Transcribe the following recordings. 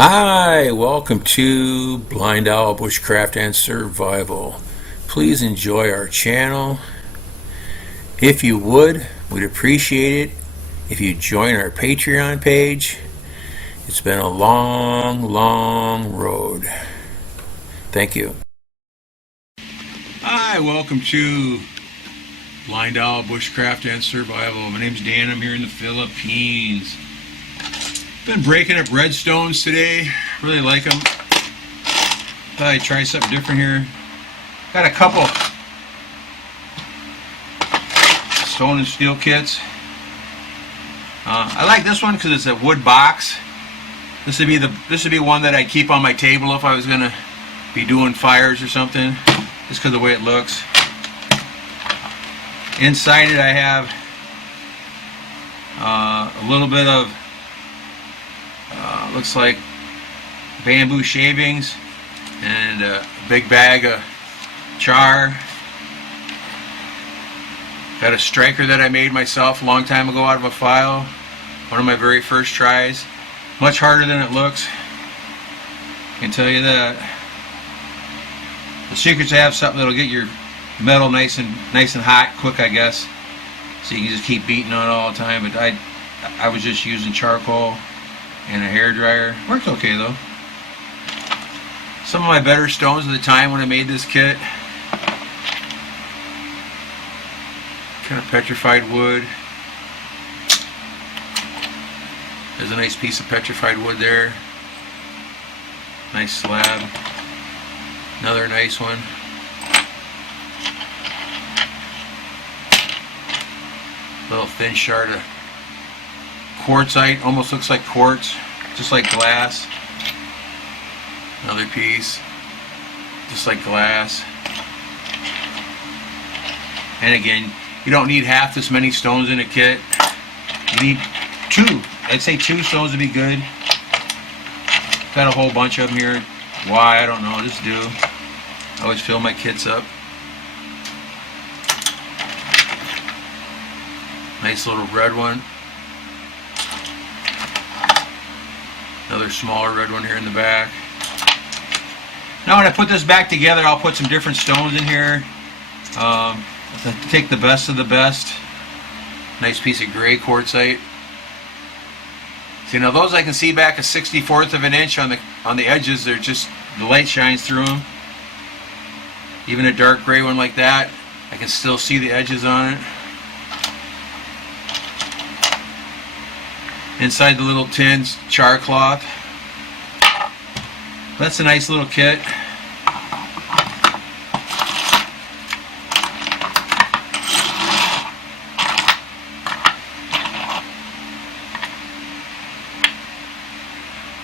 Hi, welcome to BlindOwl Bushcraft and Survival. Please enjoy our channel. If you would, we'd appreciate it if you join our Patreon page. It's been a long road. Thank you. Hi, welcome to BlindOwl Bushcraft and Survival. My name's Dan. I'm here in the Philippines. Been breaking up redstones today. Really like them. Thought I'd try something different here. Got a couple stone and steel kits. I like this one because it's a wood box. This would be one that I'd keep on my table if I was gonna be doing fires or something. Just because of the way it looks. Inside it, I have a little bit of looks like bamboo shavings and a big bag of char. Got a striker that I made myself a long time ago out of a file. One of my very first tries. Much harder than it looks. I can tell you that. The secret's to have something that'll get your metal nice and hot quick, I guess. So you can just keep beating on it all the time. But I was just using charcoal and a hair dryer. Worked okay though. Some of my better stones at the time when I made this kit. Kind of petrified wood. There's a nice piece of petrified wood there. Nice slab. Another nice one. Little thin shard of quartzite, almost looks like quartz, just like glass. Another piece, just like glass. And again, you don't need half this many stones in a kit. You need two. I'd say two stones would be good. Got a whole bunch of them here. Why? I don't know. Just do. I always fill my kits up. Nice little red one. Another smaller red one here in the back. Now when I put this back together, I'll put some different stones in here. Take the best of the best. Nice piece of gray quartzite. See, now those I can see back a 64th of an inch on the edges. They're just, the light shines through them. Even a dark gray one like that, I can still see the edges on it. Inside the little tins, char cloth. That's a nice little kit.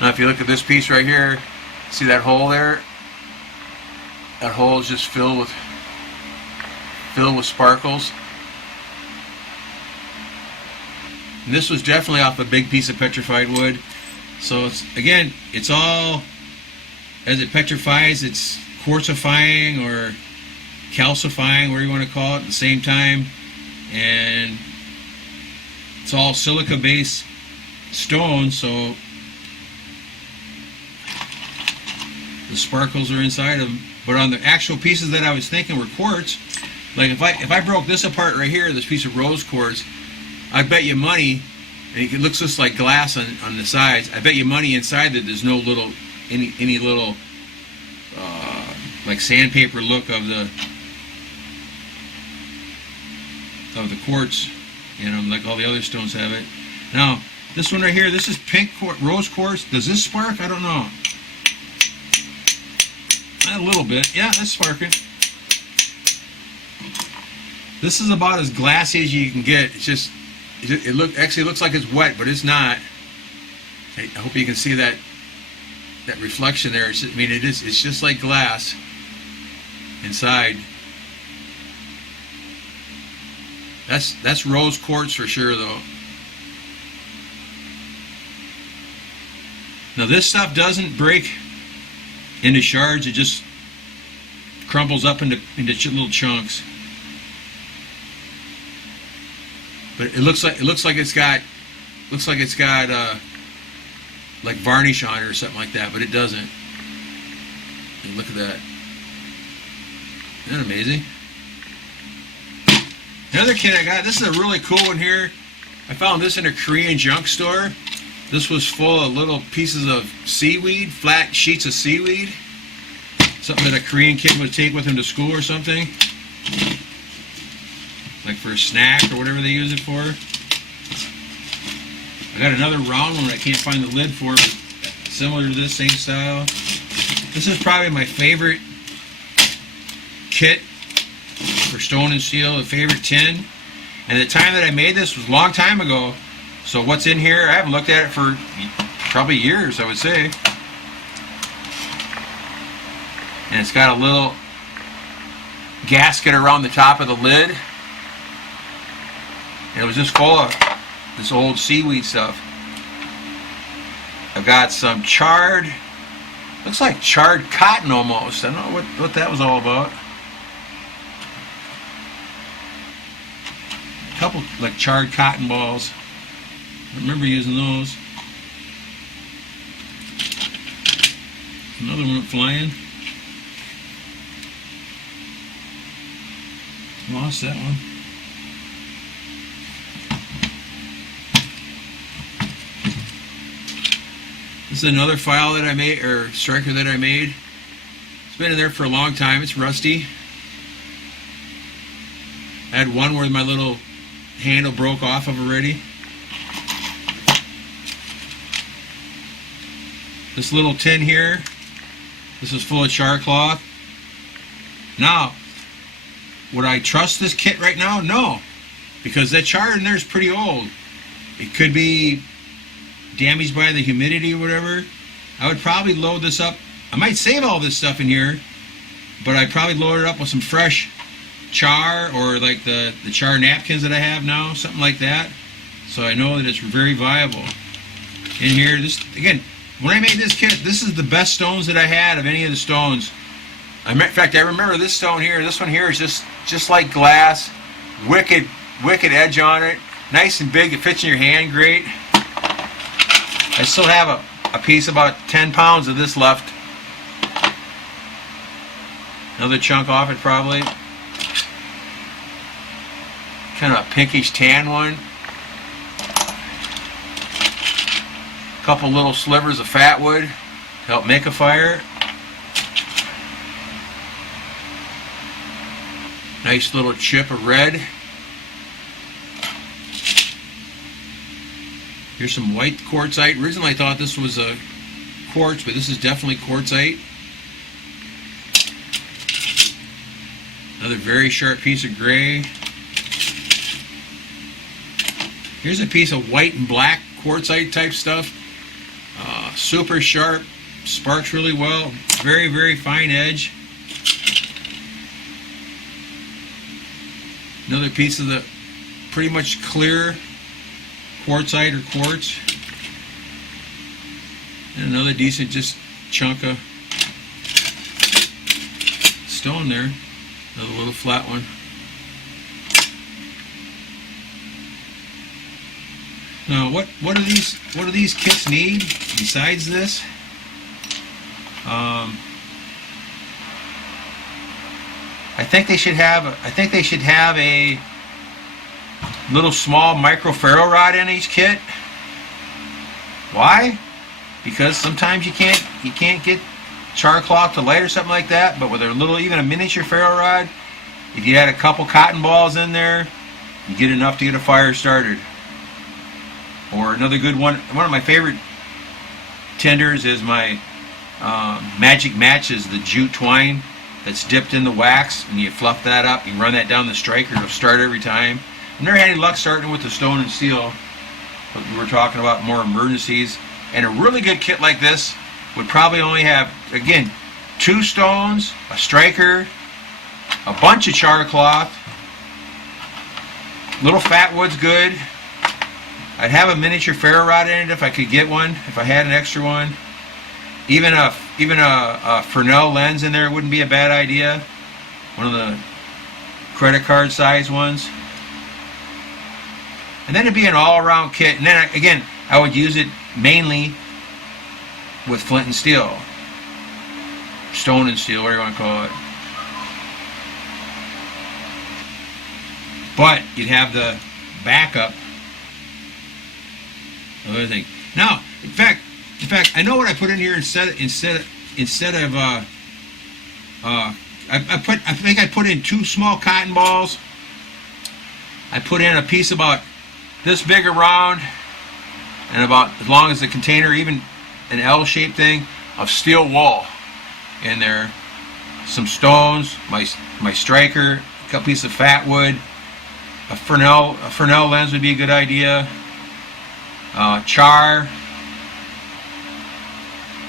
Now if you look at this piece right here, see that hole there? That hole is just filled with sparkles. And this was definitely off a big piece of petrified wood. So it's all, as it petrifies, it's quartzifying or calcifying, whatever you want to call it, at the same time. And it's all silica based stone, so the sparkles are inside of them. But on the actual pieces that I was thinking were quartz, like if I broke this apart right here, this piece of rose quartz, I bet you money, and it looks just like glass on the sides, I bet you money inside that there's no little, any little, like sandpaper look of the quartz, you know, like all the other stones have it. Now, this one right here, this is pink rose quartz. Does this spark? I don't know. A little bit. Yeah, that's sparking. This is about as glassy as you can get. It's just, actually looks like it's wet, but it's not. I hope you can see that reflection there. It's just like glass inside. That's rose quartz for sure though. Now this stuff doesn't break into shards, it just crumbles up into little chunks. But it looks like it's got like varnish on it or something like that, but it doesn't. And look at that. Isn't that amazing? Another kit I got, this is a really cool one here. I found this in a Korean junk store. This was full of little pieces of seaweed, flat sheets of seaweed. Something that a Korean kid would take with him to school or something. Like for a snack or whatever they use it for. I got another round one I can't find the lid for, but similar to this, same style. This is probably my favorite kit for stone and steel, a favorite tin. And the time that I made this was a long time ago. So what's in here, I haven't looked at it for probably years, I would say. And it's got a little gasket around the top of the lid. And it was just full of this old seaweed stuff. I've got some charred, looks like charred cotton almost. I don't know what that was all about. A couple like charred cotton balls. I remember using those. Another one went flying. Lost that one. This is another file that I made, or striker that I made. It's been in there for a long time. It's rusty. I had one where my little handle broke off of already. This little tin here, this is full of char cloth. Now, would I trust this kit right now? No, because that char in there is pretty old. It could be damaged by the humidity or whatever. I would probably load this up. I might save all this stuff in here, but I'd probably load it up with some fresh char, or like the char napkins that I have now, something like that. So I know that it's very viable. In here, this again, when I made this kit, this is the best stones that I had of any of the stones. In fact, I remember this stone here. This one here is just like glass, wicked edge on it, nice and big. It fits in your hand great. I still have a piece about 10 pounds of this left. Another chunk off it probably. Kind of a pinkish tan one. A couple little slivers of fat wood to help make a fire. Nice little chip of red. Here's some white quartzite. Originally I thought this was a quartz, but this is definitely quartzite. Another very sharp piece of gray. Here's a piece of white and black quartzite type stuff. Super sharp, sparks really well. Very, very fine edge. Another piece of the pretty much clear quartzite or quartz. And another decent just chunk of stone there. Another little flat one. Now what do these kits need besides this? I think they should have a little small micro ferro rod in each kit. Why? Because sometimes you can't get char cloth to light or something like that, but with a little, even a miniature ferro rod, if you had a couple cotton balls in there, you get enough to get a fire started. Or another good one of my favorite tinders is my Magic Matches, the jute twine that's dipped in the wax, and you fluff that up, you run that down the striker, it'll start every time. I've never had any luck starting with the stone and steel, but we were talking about more emergencies. And a really good kit like this would probably only have, again, 2 stones, a striker, a bunch of char cloth, little fat wood's good. I'd have a miniature ferro rod in it if I could get one, if I had an extra one. Even a Fresnel lens in there wouldn't be a bad idea. One of the credit card size ones. And then it'd be an all-around kit. And then again, I would use it mainly with flint and steel, stone and steel, whatever you want to call it. But you'd have the backup of everything. Now, in fact, I know what I put in here instead of I think I put in 2 small cotton balls. I put in a piece about this big around and about as long as the container, even an L-shaped thing of steel wool in there. Some stones, my striker, a couple pieces of fat wood, a Fresnel lens would be a good idea. Char,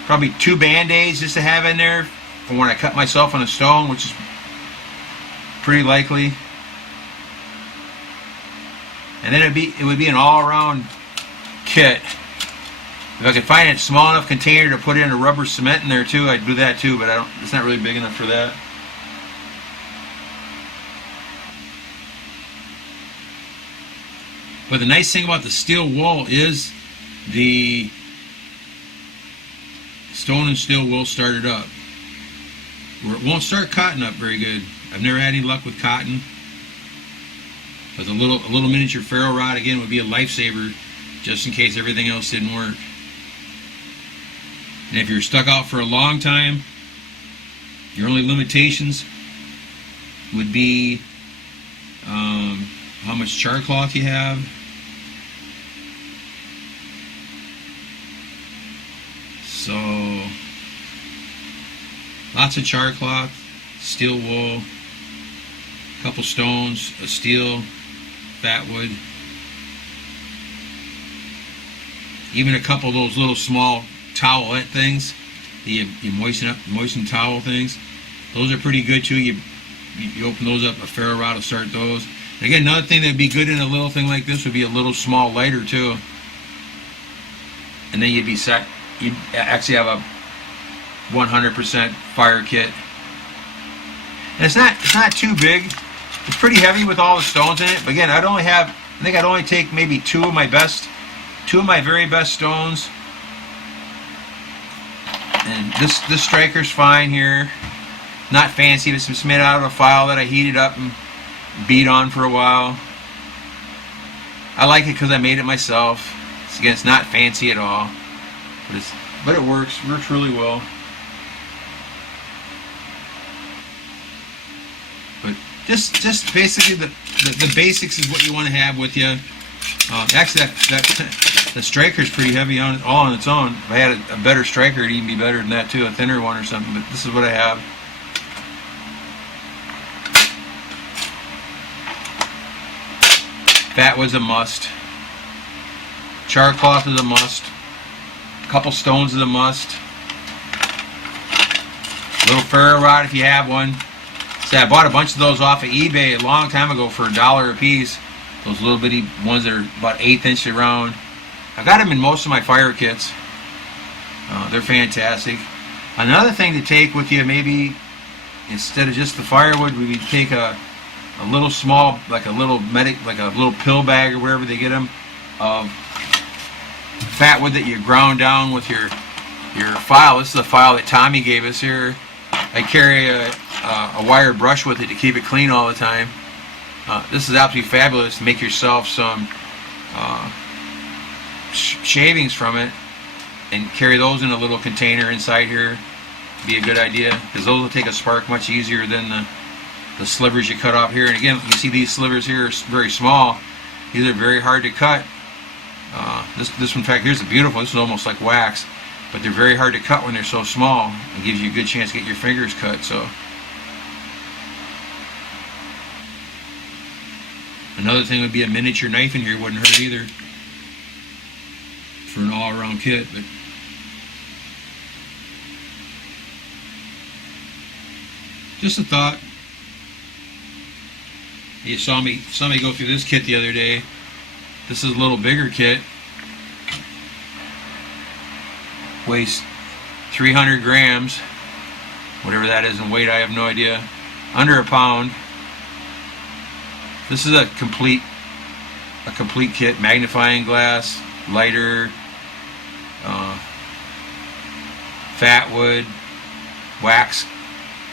probably 2 band-aids just to have in there for when I cut myself on a stone, which is pretty likely. And then it would be an all-around kit. If I could find a small enough container to put in a rubber cement in there too, I'd do that too, but it's not really big enough for that. But the nice thing about the steel wool is the stone and steel will start it up, where it won't start cotton up very good. I've never had any luck with cotton. But a little miniature ferro rod again would be a lifesaver, just in case everything else didn't work. And if you're stuck out for a long time, your only limitations would be how much char cloth you have. So lots of char cloth, steel wool, a couple stones, a steel, fat wood, even a couple of those little small towelette things, you moisten towel things. Those are pretty good too. You open those up, a ferro rod will start those. And again, another thing that would be good in a little thing like this would be a little small lighter too. And then you'd be set. You'd actually have a 100% fire kit. And it's not too big. It's pretty heavy with all the stones in it. But again, I think I'd only take maybe 2 of my very best stones. And this striker's fine here. Not fancy, but it's made out of a file that I heated up and beat on for a while. I like it because I made it myself. Again, it's not fancy at all, but it works really well. But just basically the basics is what you want to have with you. Actually, the striker's pretty heavy all on its own. If I had a better striker, it'd even be better than that too, a thinner one or something. But this is what I have. Fat was a must. Char cloth is a must. A couple stones is a must. Little ferro rod if you have one. See, I bought a bunch of those off of eBay a long time ago for $1 a piece. Those little bitty ones that are about 1/8 inch around. I got them in most of my fire kits. They're fantastic. Another thing to take with you, maybe instead of just the firewood, we take a little small, like a little pill bag or wherever they get them, of fat wood that you ground down with your file. This is a file that Tommy gave us here. I carry a wire brush with it to keep it clean all the time. This is absolutely fabulous to make yourself some shavings from it and carry those in a little container inside here. Be a good idea, because those will take a spark much easier than the slivers you cut off here. And again, you see these slivers here are very small. These are very hard to cut. This one, in fact, here's the beautiful. This is almost like wax, but they're very hard to cut when they're so small. It gives you a good chance to get your fingers cut. So another thing would be a miniature knife in here. Wouldn't hurt either for an all-around kit. But just a thought. You saw me go through this kit the other day. This is a little bigger kit. Weighs 300 grams. Whatever that is in weight, I have no idea. Under a pound. This is a complete kit. Magnifying glass, lighter, fat wood, wax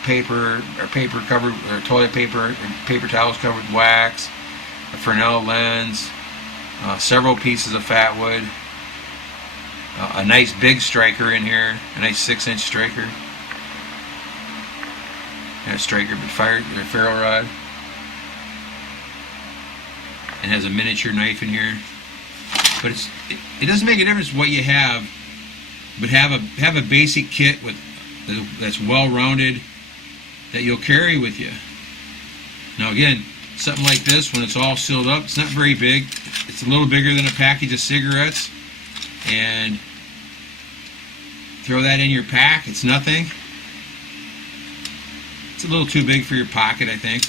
paper, or paper covered, or toilet paper, and paper towels covered with wax, a Fresnel lens, several pieces of fat wood, a nice big striker in here, a nice 6-inch striker, and a striker but ferro rod, and has a miniature knife in here. But it doesn't make a difference what you have, but have a basic kit that's well rounded that you'll carry with you. Now again, something like this, when it's all sealed up, it's not very big. It's a little bigger than a package of cigarettes, and throw that in your pack. It's nothing. It's a little too big for your pocket, I think.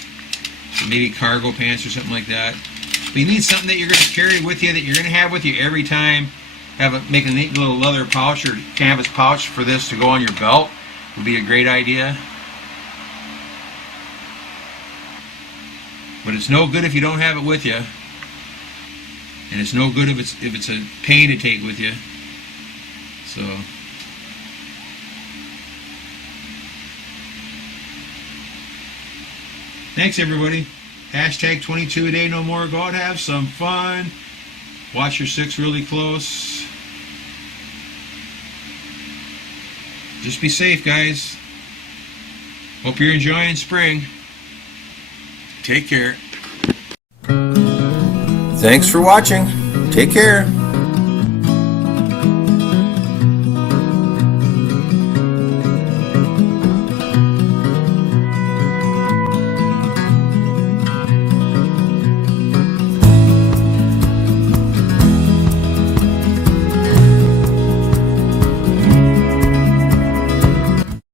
So maybe cargo pants or something like that. But you need something that you're going to carry with you, that you're going to have with you every time. Make a neat little leather pouch or canvas pouch for this to go on your belt would be a great idea. But it's no good if you don't have it with you, and it's no good if it's a pain to take with you. So thanks everybody. Hashtag 22 a day no more. Go out, have some fun. Watch your 6 really close. Just be safe, guys. Hope you're enjoying spring. Take care. Thanks for watching. Take care.